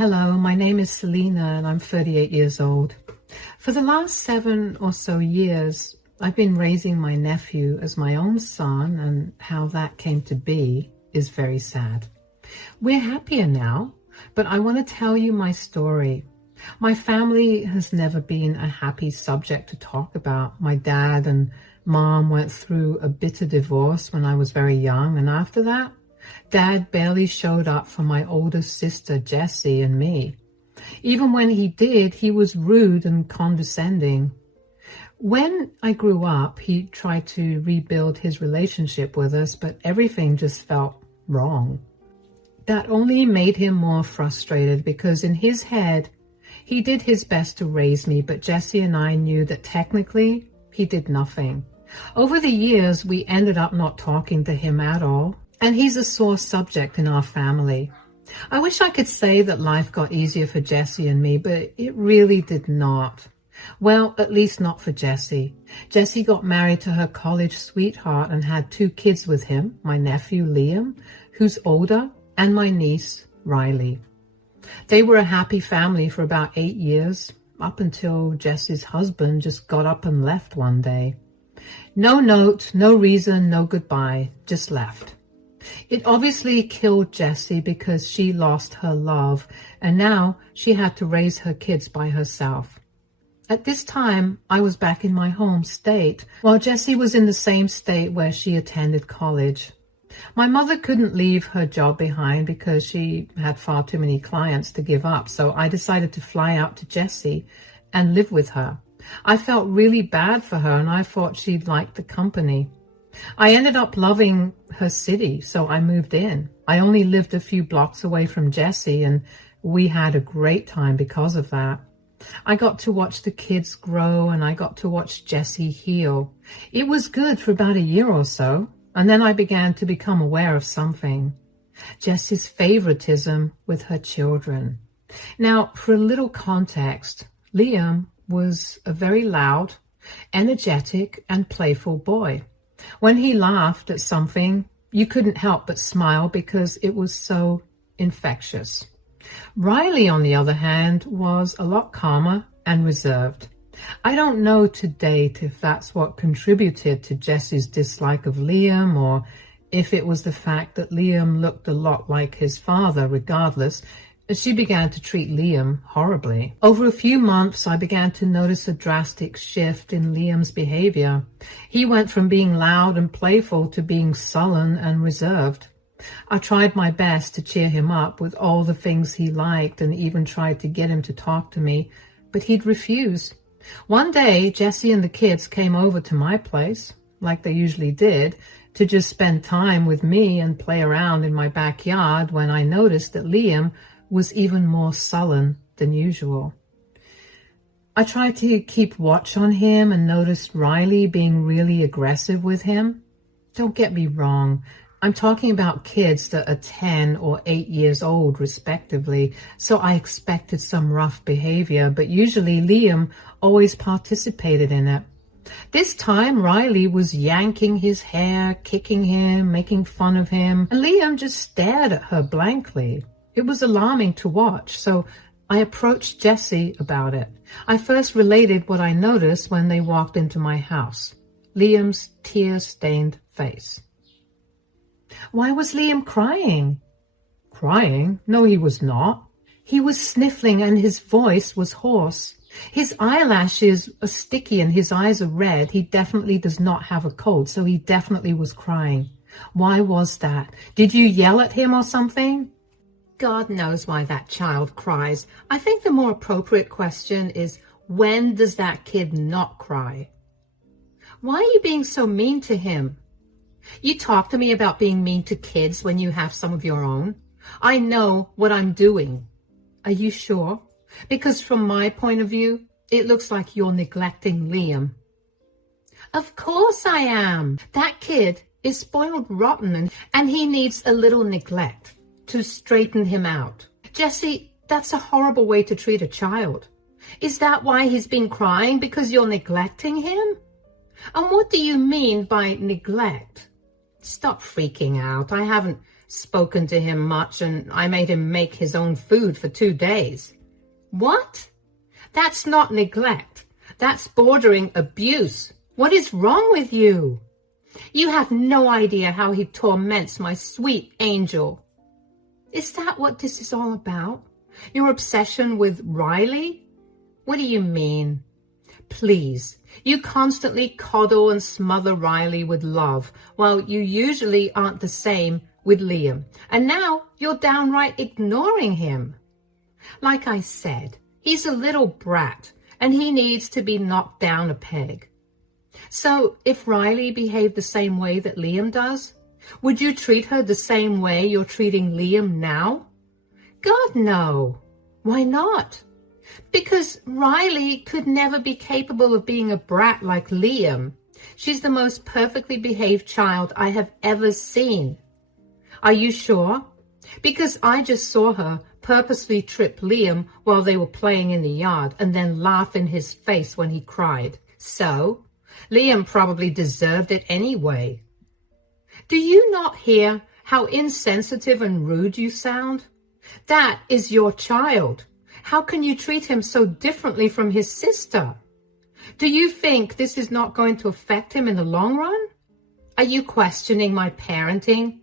Hello, my name is Selena and I'm 38 years old. For the last 7 or so years, I've been raising my nephew as my own son, and how that came to be is very sad. We're happier now, but I want to tell you my story. My family has never been a happy subject to talk about. My dad and mom went through a bitter divorce when I was very young, and after that, Dad barely showed up for my older sister Jessie and me. Even when he did, he was rude and condescending. When I grew up, he tried to rebuild his relationship with us, but everything just felt wrong. That only made him more frustrated because in his head, he did his best to raise me, but Jessie and I knew that technically he did nothing. Over the years, we ended up not talking to him at all, and he's a sore subject in our family. I wish I could say that life got easier for Jessie and me, but it really did not. Well, at least not for Jessie. Jessie got married to her college sweetheart and had 2 kids with him, my nephew Liam, who's older, and my niece Riley. They were a happy family for about 8 years, up until Jessie's husband just got up and left one day. No note, no reason, no goodbye, just left. It obviously killed Jessie because she lost her love, and now she had to raise her kids by herself. At this time, I was back in my home state, while Jessie was in the same state where she attended college. My mother couldn't leave her job behind because she had far too many clients to give up, so I decided to fly out to Jessie and live with her. I felt really bad for her, and I thought she'd like the company. I ended up loving her city, so I moved in. I only lived a few blocks away from Jessie, and we had a great time because of that. I got to watch the kids grow, and I got to watch Jessie heal. It was good for about a year or so, and then I began to become aware of something. Jessie's favoritism with her children. Now, for a little context, Liam was a very loud, energetic, and playful boy. When he laughed at something, you couldn't help but smile because it was so infectious. Riley, on the other hand, was a lot calmer and reserved. I don't know to date if that's what contributed to Jessie's dislike of Liam, or if it was the fact that Liam looked a lot like his father. Regardless, she began to treat Liam horribly. Over a few months, I began to notice a drastic shift in Liam's behavior. He went from being loud and playful to being sullen and reserved. I tried my best to cheer him up with all the things he liked and even tried to get him to talk to me, but he'd refuse. One day, Jessie and the kids came over to my place, like they usually did, to just spend time with me and play around in my backyard when I noticed that Liam was even more sullen than usual. I tried to keep watch on him and noticed Riley being really aggressive with him. Don't get me wrong, I'm talking about kids that are 10 or 8 years old, respectively, so I expected some rough behavior, but usually Liam always participated in it. This time, Riley was yanking his hair, kicking him, making fun of him, and Liam just stared at her blankly. It was alarming to watch, so I approached Jessie about it. I first related what I noticed when they walked into my house: Liam's tear-stained face. Why was Liam crying? Crying? No, he was not. He was sniffling and his voice was hoarse. His eyelashes are sticky and his eyes are red. He definitely does not have a cold, so he definitely was crying. Why was that? Did you yell at him or something? God knows why that child cries. I think the more appropriate question is, when does that kid not cry? Why are you being so mean to him? You talk to me about being mean to kids when you have some of your own. I know what I'm doing. Are you sure? Because from my point of view, it looks like you're neglecting Liam. Of course I am. That kid is spoiled rotten and he needs a little neglect to straighten him out. Jessie, that's a horrible way to treat a child. Is that why he's been crying? Because you're neglecting him? And what do you mean by neglect? Stop freaking out. I haven't spoken to him much, and I made him make his own food for 2 days. What? That's not neglect. That's bordering abuse. What is wrong with you? You have no idea how he torments my sweet angel. Is that what this is all about? Your obsession with Riley? What do you mean? Please, you constantly coddle and smother Riley with love, while you usually aren't the same with Liam. And now you're downright ignoring him. Like I said, he's a little brat, and he needs to be knocked down a peg. So if Riley behaved the same way that Liam does, would you treat her the same way you're treating Liam now? God, no. Why not? Because Riley could never be capable of being a brat like Liam. She's the most perfectly behaved child I have ever seen. Are you sure? Because I just saw her purposely trip Liam while they were playing in the yard and then laugh in his face when he cried. So, Liam probably deserved it anyway. Do you not hear how insensitive and rude you sound? That is your child. How can you treat him so differently from his sister? Do you think this is not going to affect him in the long run? Are you questioning my parenting?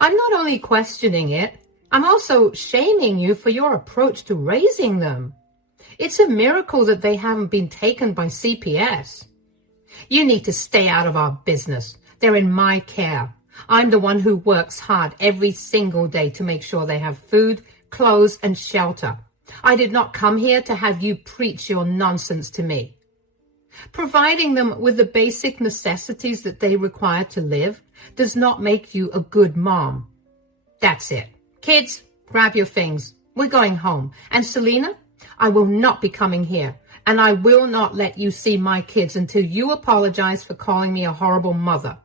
I'm not only questioning it, I'm also shaming you for your approach to raising them. It's a miracle that they haven't been taken by CPS. You need to stay out of our business. They're in my care. I'm the one who works hard every single day to make sure they have food, clothes, and shelter. I did not come here to have you preach your nonsense to me. Providing them with the basic necessities that they require to live does not make you a good mom. That's it. Kids, grab your things. We're going home. And Selena, I will not be coming here. And I will not let you see my kids until you apologize for calling me a horrible mother.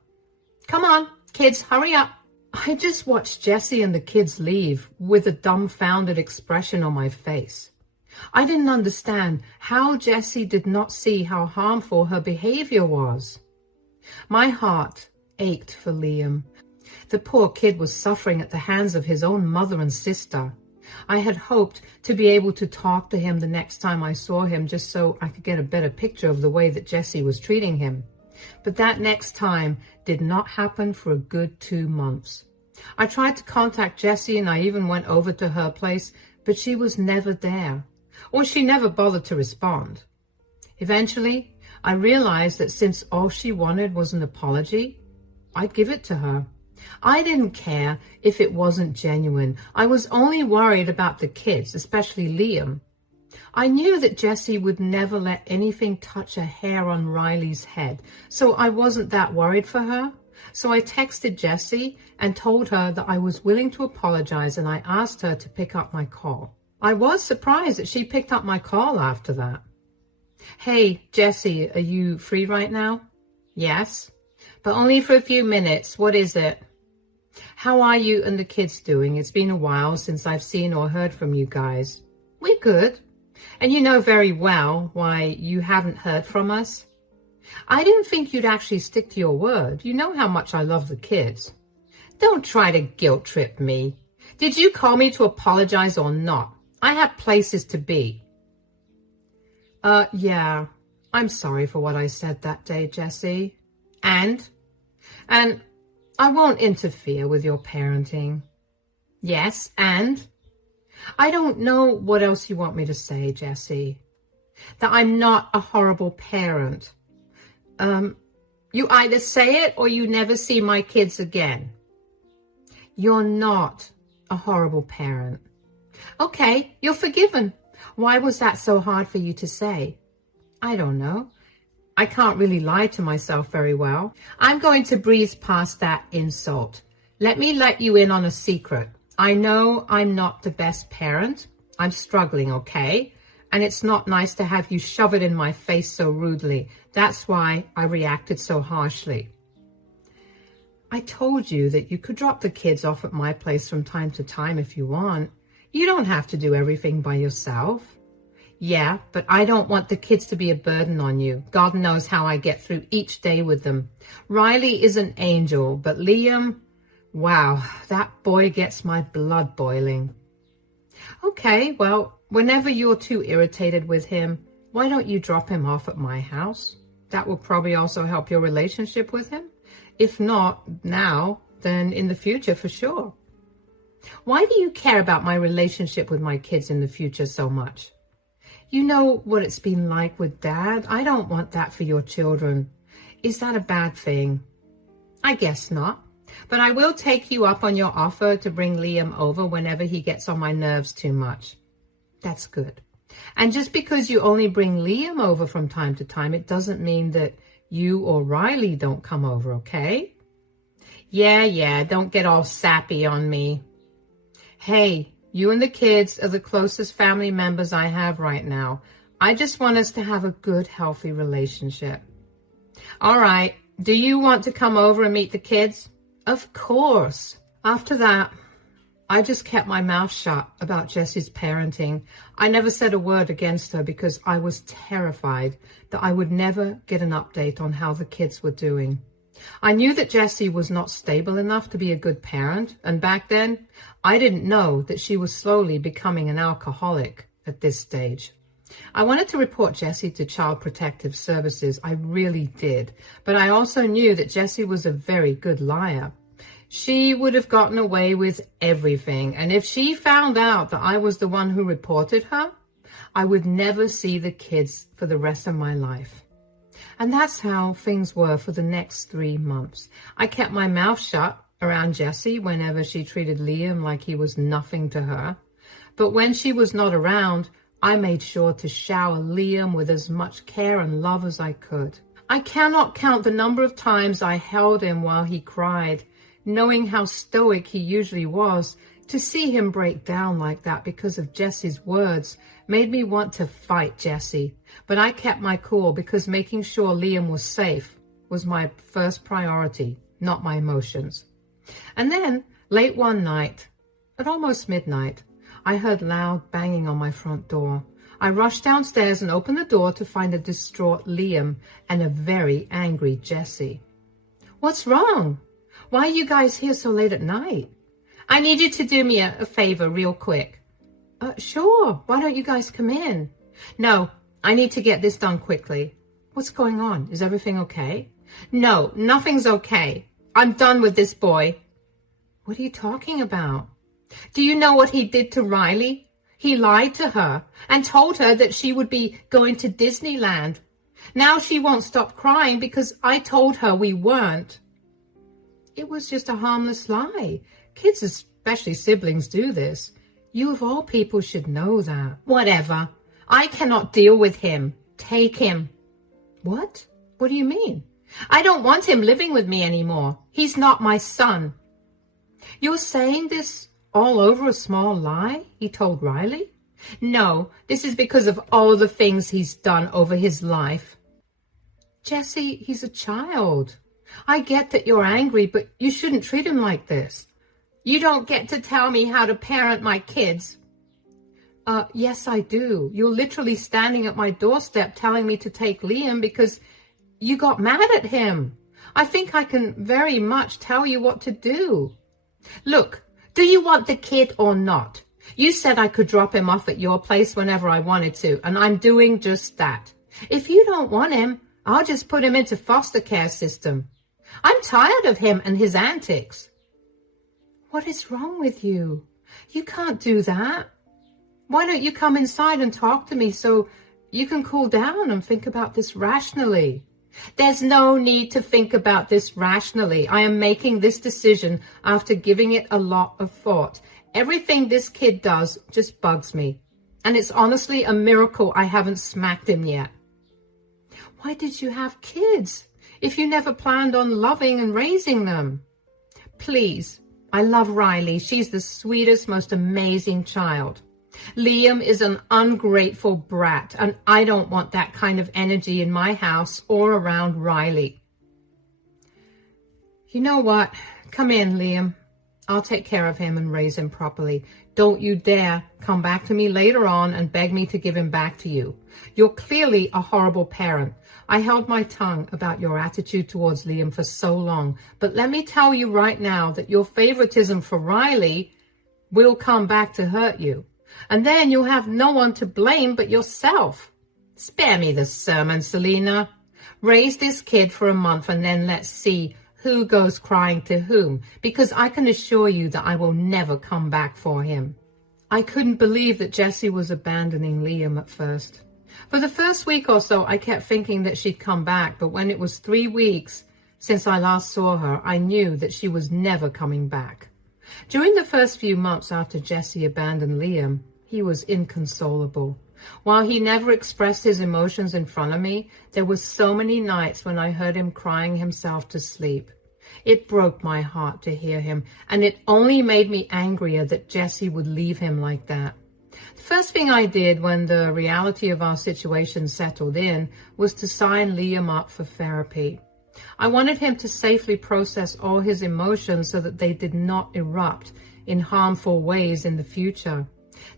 Come on, kids, hurry up. I just watched Jessie and the kids leave with a dumbfounded expression on my face. I didn't understand how Jessie did not see how harmful her behavior was. My heart ached for Liam. The poor kid was suffering at the hands of his own mother and sister. I had hoped to be able to talk to him the next time I saw him just so I could get a better picture of the way that Jessie was treating him. But that next time did not happen for a good 2 months. I tried to contact Jessie and I even went over to her place, but she was never there, or she never bothered to respond. Eventually, I realized that since all she wanted was an apology, I'd give it to her. I didn't care if it wasn't genuine. I was only worried about the kids, especially Liam. I knew that Jessie would never let anything touch a hair on Riley's head, so I wasn't that worried for her. So I texted Jessie and told her that I was willing to apologize, and I asked her to pick up my call. I was surprised that she picked up my call after that. Hey, Jessie, are you free right now? Yes, but only for a few minutes. What is it? How are you and the kids doing? It's been a while since I've seen or heard from you guys. We're good. And you know very well why you haven't heard from us. I didn't think you'd actually stick to your word. You know how much I love the kids. Don't try to guilt trip me. Did you call me to apologize or not? I have places to be. Yeah. I'm sorry for what I said that day, Jessie. And I won't interfere with your parenting. Yes, and? I don't know what else you want me to say, Jessie. That I'm not a horrible parent. You either say it or you never see my kids again. You're not a horrible parent. Okay, you're forgiven. Why was that so hard for you to say? I don't know. I can't really lie to myself very well. I'm going to breeze past that insult. Let me let you in on a secret. I know I'm not the best parent. I'm struggling, okay? And it's not nice to have you shove it in my face so rudely. That's why I reacted so harshly. I told you that you could drop the kids off at my place from time to time if you want. You don't have to do everything by yourself. Yeah, but I don't want the kids to be a burden on you. God knows how I get through each day with them. Riley is an angel, but Liam, Wow, that boy gets my blood boiling. Okay, well, whenever you're too irritated with him, why don't you drop him off at my house? That will probably also help your relationship with him. If not now, then in the future for sure. Why do you care about my relationship with my kids in the future so much? You know what it's been like with Dad. I don't want that for your children. Is that a bad thing? I guess not. But I will take you up on your offer to bring Liam over whenever he gets on my nerves too much. That's good. And just because you only bring Liam over from time to time, it doesn't mean that you or Riley don't come over, okay? Yeah, don't get all sappy on me. Hey, you and the kids are the closest family members I have right now. I just want us to have a good, healthy relationship. All right, do you want to come over and meet the kids? Of course. After that, I just kept my mouth shut about Jessie's parenting. I never said a word against her because I was terrified that I would never get an update on how the kids were doing. I knew that Jessie was not stable enough to be a good parent, and back then, I didn't know that she was slowly becoming an alcoholic at this stage. I wanted to report Jessie to Child Protective Services. I really did. But I also knew that Jessie was a very good liar. She would have gotten away with everything. And if she found out that I was the one who reported her, I would never see the kids for the rest of my life. And that's how things were for the next 3 months. I kept my mouth shut around Jessie whenever she treated Liam like he was nothing to her. But when she was not around, I made sure to shower Liam with as much care and love as I could. I cannot count the number of times I held him while he cried, knowing how stoic he usually was. To see him break down like that because of Jessie's words made me want to fight Jessie. But I kept my cool because making sure Liam was safe was my first priority, not my emotions. And then, late one night, at almost midnight, I heard loud banging on my front door. I rushed downstairs and opened the door to find a distraught Liam and a very angry Jessie. What's wrong? Why are you guys here so late at night? I need you to do me a favor real quick. Sure. Why don't you guys come in? No, I need to get this done quickly. What's going on? Is everything okay? No, nothing's okay. I'm done with this boy. What are you talking about? Do you know what he did to Riley? He lied to her and told her that she would be going to Disneyland. Now she won't stop crying because I told her we weren't. It was just a harmless lie. Kids, especially siblings, do this. You of all people should know that. Whatever. I cannot deal with him. Take him. What? What do you mean? I don't want him living with me anymore. He's not my son. You're saying this all over a small lie? He told Riley. No, this is because of all the things he's done over his life. Jessie, he's a child. I get that you're angry, but you shouldn't treat him like this. You don't get to tell me how to parent my kids. Yes, I do. You're literally standing at my doorstep telling me to take Liam because you got mad at him. I think I can very much tell you what to do. Look, do you want the kid or not? You said I could drop him off at your place whenever I wanted to, and I'm doing just that. If you don't want him, I'll just put him into foster care system. I'm tired of him and his antics. What is wrong with you? You can't do that. Why don't you come inside and talk to me so you can cool down and think about this rationally? There's no need to think about this rationally. I am making this decision after giving it a lot of thought. Everything this kid does just bugs me. And it's honestly a miracle I haven't smacked him yet. Why did you have kids if you never planned on loving and raising them? Please, I love Riley. She's the sweetest, most amazing child. Liam is an ungrateful brat, and I don't want that kind of energy in my house or around Riley. You know what? Come in, Liam. I'll take care of him and raise him properly. Don't you dare come back to me later on and beg me to give him back to you. You're clearly a horrible parent. I held my tongue about your attitude towards Liam for so long, but let me tell you right now that your favoritism for Riley will come back to hurt you. And then you'll have no one to blame but yourself. Spare me the sermon, Selena. Raise this kid for a month and then let's see who goes crying to whom, because I can assure you that I will never come back for him. I couldn't believe that Jessie was abandoning Liam at first. For the first week or so, I kept thinking that she'd come back, but when it was 3 weeks since I last saw her, I knew that she was never coming back. During the first few months after Jessie abandoned Liam, he was inconsolable. While he never expressed his emotions in front of me, there were so many nights when I heard him crying himself to sleep. It broke my heart to hear him, and it only made me angrier that Jessie would leave him like that. The first thing I did when the reality of our situation settled in was to sign Liam up for therapy. I wanted him to safely process all his emotions so that they did not erupt in harmful ways in the future.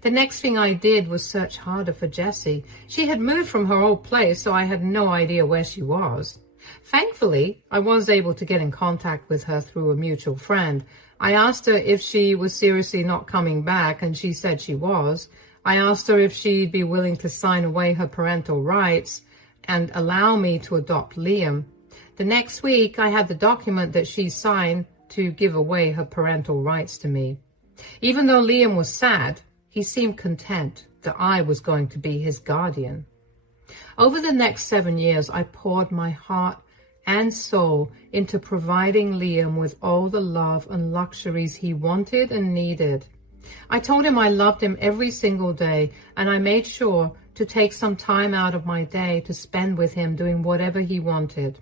The next thing I did was search harder for Jessie. She had moved from her old place, so I had no idea where she was. Thankfully, I was able to get in contact with her through a mutual friend. I asked her if she was seriously not coming back, and she said she was. I asked her if she'd be willing to sign away her parental rights and allow me to adopt Liam. The next week, I had the document that she signed to give away her parental rights to me. Even though Liam was sad, he seemed content that I was going to be his guardian. Over the next 7 years, I poured my heart and soul into providing Liam with all the love and luxuries he wanted and needed. I told him I loved him every single day, and I made sure to take some time out of my day to spend with him doing whatever he wanted.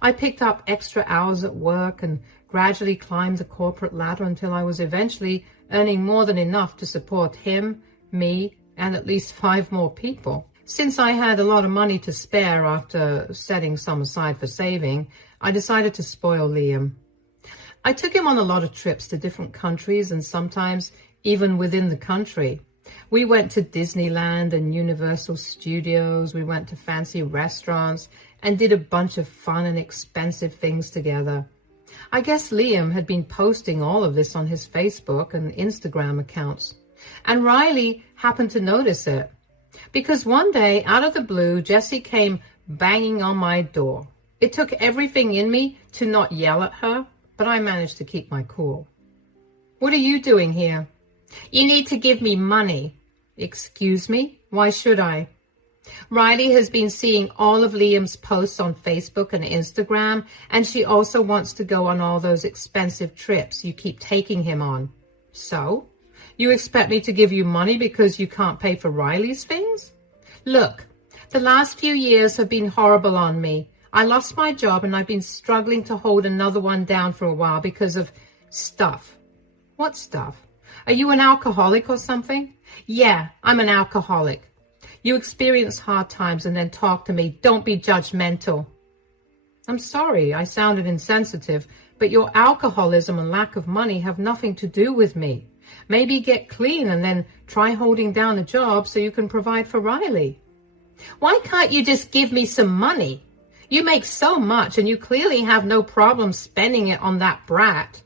I picked up extra hours at work and gradually climbed the corporate ladder until I was eventually earning more than enough to support him, me, and at least 5 more people. Since I had a lot of money to spare after setting some aside for saving, I decided to spoil Liam. I took him on a lot of trips to different countries and sometimes even within the country. We went to Disneyland and Universal Studios, we went to fancy restaurants, and did a bunch of fun and expensive things together. I guess Liam had been posting all of this on his Facebook and Instagram accounts. And Riley happened to notice it. Because one day, out of the blue, Jessie came banging on my door. It took everything in me to not yell at her, but I managed to keep my cool. "What are you doing here?" "You need to give me money." "Excuse me? Why should I?" "Riley has been seeing all of Liam's posts on Facebook and Instagram, and she also wants to go on all those expensive trips you keep taking him on." "So? You expect me to give you money because you can't pay for Riley's things?" "Look, the last few years have been horrible on me. I lost my job and I've been struggling to hold another one down for a while because of stuff." "What stuff? Are you an alcoholic or something?" "Yeah, I'm an alcoholic." "You experience hard times and then talk to me. Don't be judgmental." "I'm sorry, I sounded insensitive, but your alcoholism and lack of money have nothing to do with me. Maybe get clean and then try holding down a job so you can provide for Riley." "Why can't you just give me some money? You make so much and you clearly have no problem spending it on that brat."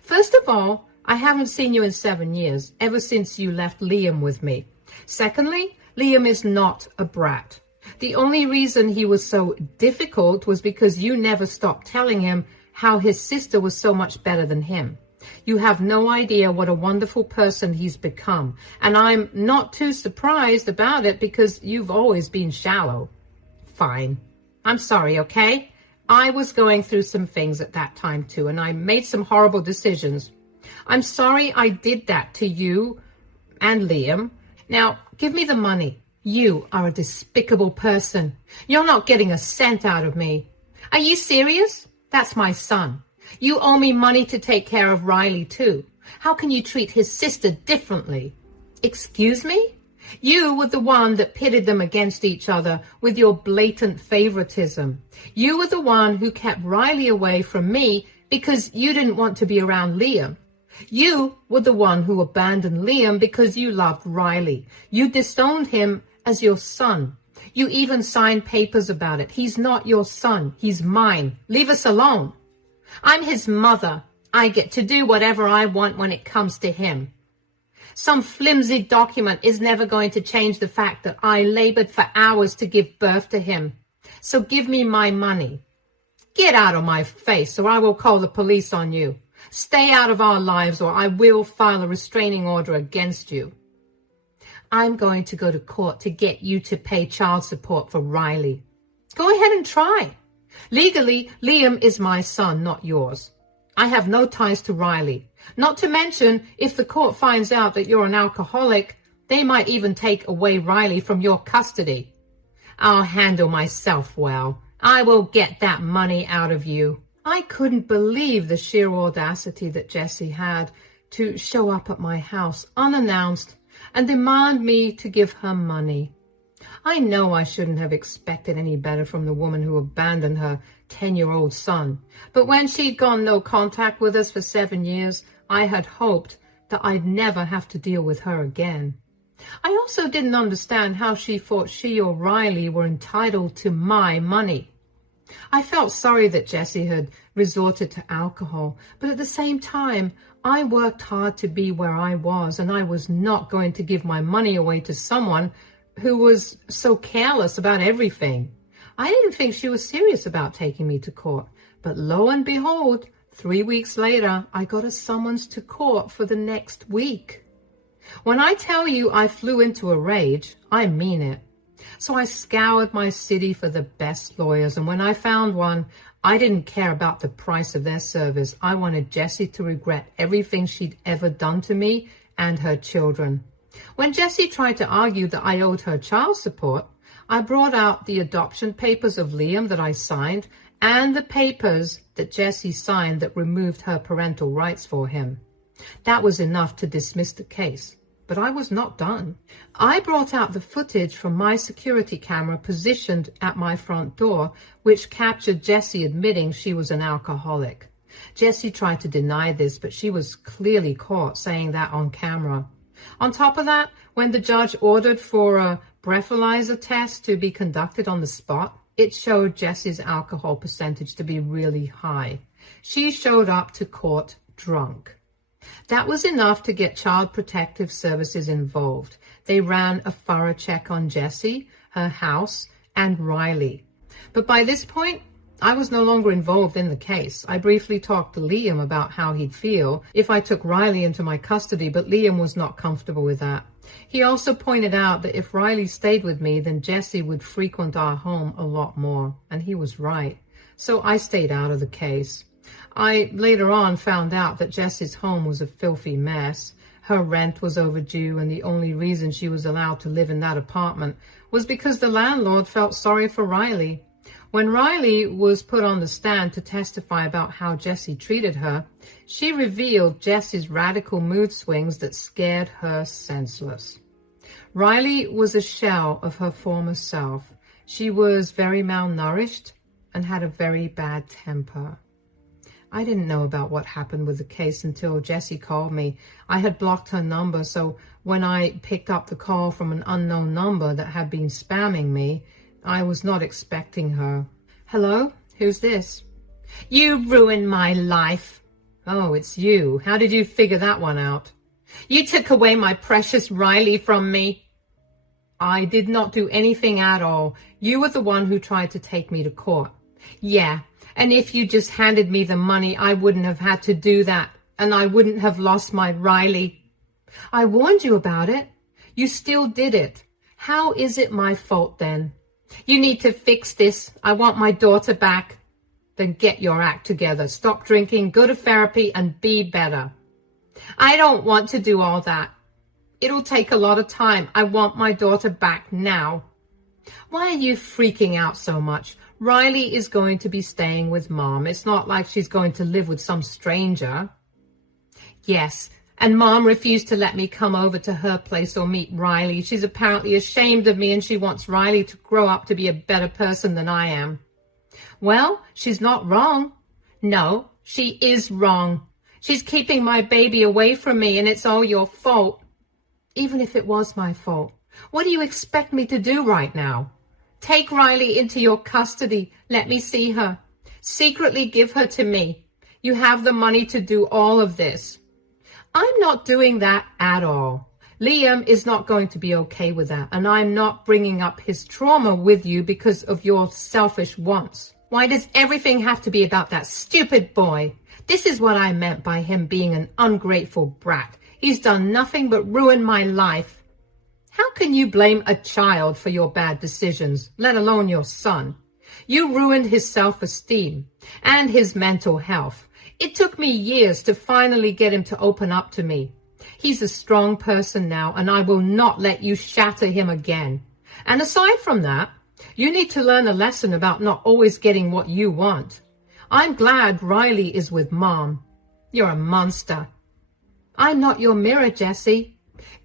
"First of all, I haven't seen you in 7 years, ever since you left Liam with me. Secondly, Liam is not a brat. The only reason he was so difficult was because you never stopped telling him how his sister was so much better than him. You have no idea what a wonderful person he's become, and I'm not too surprised about it because you've always been shallow." "Fine. I'm sorry, okay? I was going through some things at that time too, and I made some horrible decisions. I'm sorry I did that to you and Liam. Now, give me the money. You are a despicable person. You're not getting a cent out of me." "Are you serious? That's my son. You owe me money to take care of Riley too. How can you treat his sister differently?" "Excuse me? You were the one that pitted them against each other with your blatant favoritism. You were the one who kept Riley away from me because you didn't want to be around Liam. You were the one who abandoned Liam because you loved Riley. You disowned him as your son. You even signed papers about it. He's not your son. He's mine. Leave us alone. I'm his mother. I get to do whatever I want when it comes to him. Some flimsy document is never going to change the fact that I labored for hours to give birth to him. So give me my money. Get out of my face or I will call the police on you. Stay out of our lives or I will file a restraining order against you. I'm going to go to court to get you to pay child support for Riley. Go ahead and try. Legally, Liam is my son, not yours. I have no ties to Riley. Not to mention, if the court finds out that you're an alcoholic, they might even take away Riley from your custody. I'll handle myself well. I will get that money out of you. I couldn't believe the sheer audacity that Jessie had to show up at my house unannounced and demand me to give her money. I know I shouldn't have expected any better from the woman who abandoned her 10-year-old son, but when she'd gone no contact with us for 7 years, I had hoped that I'd never have to deal with her again. I also didn't understand how she thought she or Riley were entitled to my money. I felt sorry that Jessie had resorted to alcohol, but at the same time, I worked hard to be where I was, and I was not going to give my money away to someone who was so careless about everything. I didn't think she was serious about taking me to court, but lo and behold, 3 weeks later, I got a summons to court for the next week. When I tell you I flew into a rage, I mean it. So I scoured my city for the best lawyers, and when I found one, I didn't care about the price of their service. I wanted Jessie to regret everything she'd ever done to me and her children. When Jessie tried to argue that I owed her child support, I brought out the adoption papers of Liam that I signed and the papers that Jessie signed that removed her parental rights for him. That was enough to dismiss the case. But I was not done. I brought out the footage from my security camera positioned at my front door, which captured Jessie admitting she was an alcoholic. Jessie tried to deny this, but she was clearly caught saying that on camera. On top of that, when the judge ordered for a breathalyzer test to be conducted on the spot, it showed Jessie's alcohol percentage to be really high. She showed up to court drunk. That was enough to get Child Protective Services involved. They ran a thorough check on Jessie, her house, and Riley. But by this point, I was no longer involved in the case. I briefly talked to Liam about how he'd feel if I took Riley into my custody, but Liam was not comfortable with that. He also pointed out that if Riley stayed with me, then Jessie would frequent our home a lot more, and he was right. So I stayed out of the case. I later on found out that Jessie's home was a filthy mess. Her rent was overdue, and the only reason she was allowed to live in that apartment was because the landlord felt sorry for Riley. When Riley was put on the stand to testify about how Jessie treated her, she revealed Jessie's radical mood swings that scared her senseless. Riley was a shell of her former self. She was very malnourished and had a very bad temper. I didn't know about what happened with the case until Jessie called me. I had blocked her number, so when I picked up the call from an unknown number that had been spamming me, I was not expecting her. Hello? Who's this? You ruined my life. Oh, it's you. How did you figure that one out? You took away my precious Riley from me. I did not do anything at all. You were the one who tried to take me to court. Yeah. And if you just handed me the money, I wouldn't have had to do that, and I wouldn't have lost my Riley. I warned you about it. You still did it. How is it my fault then? You need to fix this. I want my daughter back. Then get your act together. Stop drinking, go to therapy, and be better. I don't want to do all that. It'll take a lot of time. I want my daughter back now. Why are you freaking out so much? Riley is going to be staying with Mom. It's not like she's going to live with some stranger. Yes, and Mom refused to let me come over to her place or meet Riley. She's apparently ashamed of me, and she wants Riley to grow up to be a better person than I am. Well, she's not wrong. No, she is wrong. She's keeping my baby away from me, and it's all your fault. Even if it was my fault, what do you expect me to do right now? Take Riley into your custody. Let me see her. Secretly give her to me. You have the money to do all of this. I'm not doing that at all. Liam is not going to be okay with that, and I'm not bringing up his trauma with you because of your selfish wants. Why does everything have to be about that stupid boy? This is what I meant by him being an ungrateful brat. He's done nothing but ruin my life. How can you blame a child for your bad decisions, let alone your son? You ruined his self-esteem and his mental health. It took me years to finally get him to open up to me. He's a strong person now, and I will not let you shatter him again. And aside from that, you need to learn a lesson about not always getting what you want. I'm glad Riley is with Mom. You're a monster. I'm not your mirror, Jessie.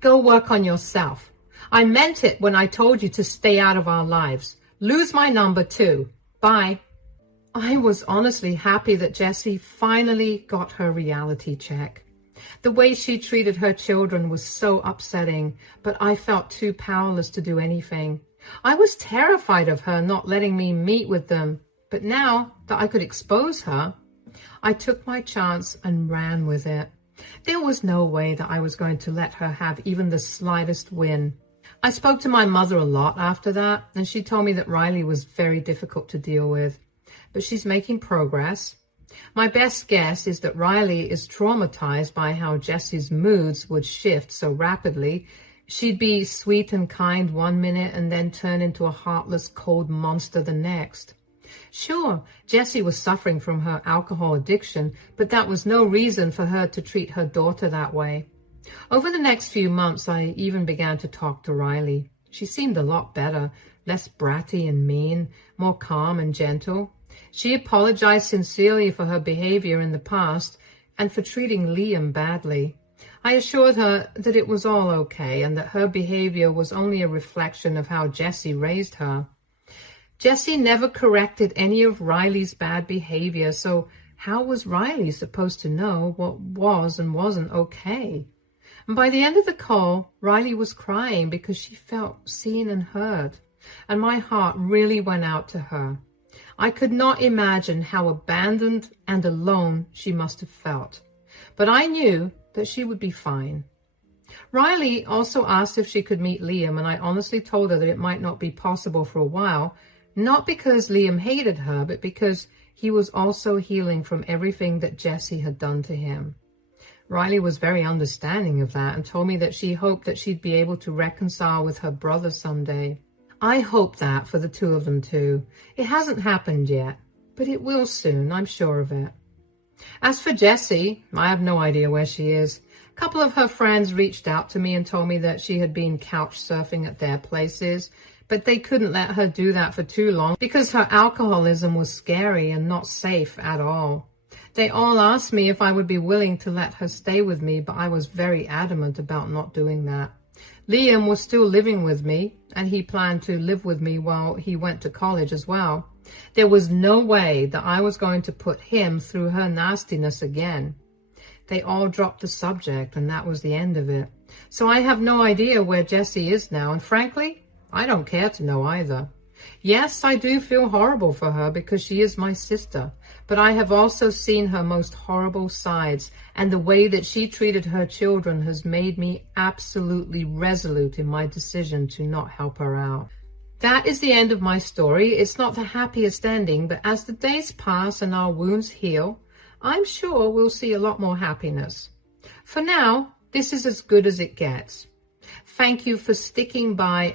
Go work on yourself. I meant it when I told you to stay out of our lives. Lose my number too. Bye. I was honestly happy that Jessie finally got her reality check. The way she treated her children was so upsetting, but I felt too powerless to do anything. I was terrified of her not letting me meet with them, but now that I could expose her, I took my chance and ran with it. There was no way that I was going to let her have even the slightest win. I spoke to my mother a lot after that, and she told me that Riley was very difficult to deal with, but she's making progress. My best guess is that Riley is traumatized by how Jessie's moods would shift so rapidly. She'd be sweet and kind one minute and then turn into a heartless, cold monster the next. Sure, Jessie was suffering from her alcohol addiction, but that was no reason for her to treat her daughter that way. Over the next few months, I even began to talk to Riley. She seemed a lot better, less bratty and mean, more calm and gentle. She apologized sincerely for her behavior in the past and for treating Liam badly. I assured her that it was all okay and that her behavior was only a reflection of how Jessie raised her. Jessie never corrected any of Riley's bad behavior, so how was Riley supposed to know what was and wasn't okay? And by the end of the call, Riley was crying because she felt seen and heard, and my heart really went out to her. I could not imagine how abandoned and alone she must have felt, but I knew that she would be fine. Riley also asked if she could meet Liam, and I honestly told her that it might not be possible for a while, not because Liam hated her, but because he was also healing from everything that Jessie had done to him. Riley was very understanding of that and told me that she hoped that she'd be able to reconcile with her brother someday. I hope that for the two of them too. It hasn't happened yet, but it will soon, I'm sure of it. As for Jessie, I have no idea where she is. A couple of her friends reached out to me and told me that she had been couch surfing at their places, but they couldn't let her do that for too long because her alcoholism was scary and not safe at all. They all asked me if I would be willing to let her stay with me, but I was very adamant about not doing that. Liam was still living with me, and he planned to live with me while he went to college as well. There was no way that I was going to put him through her nastiness again. They all dropped the subject, and that was the end of it. So I have no idea where Jessie is now, and frankly, I don't care to know either. Yes, I do feel horrible for her because she is my sister, but I have also seen her most horrible sides, and the way that she treated her children has made me absolutely resolute in my decision to not help her out. That is the end of my story. It's not the happiest ending, but as the days pass and our wounds heal, I'm sure we'll see a lot more happiness. For now, this is as good as it gets. Thank you for sticking by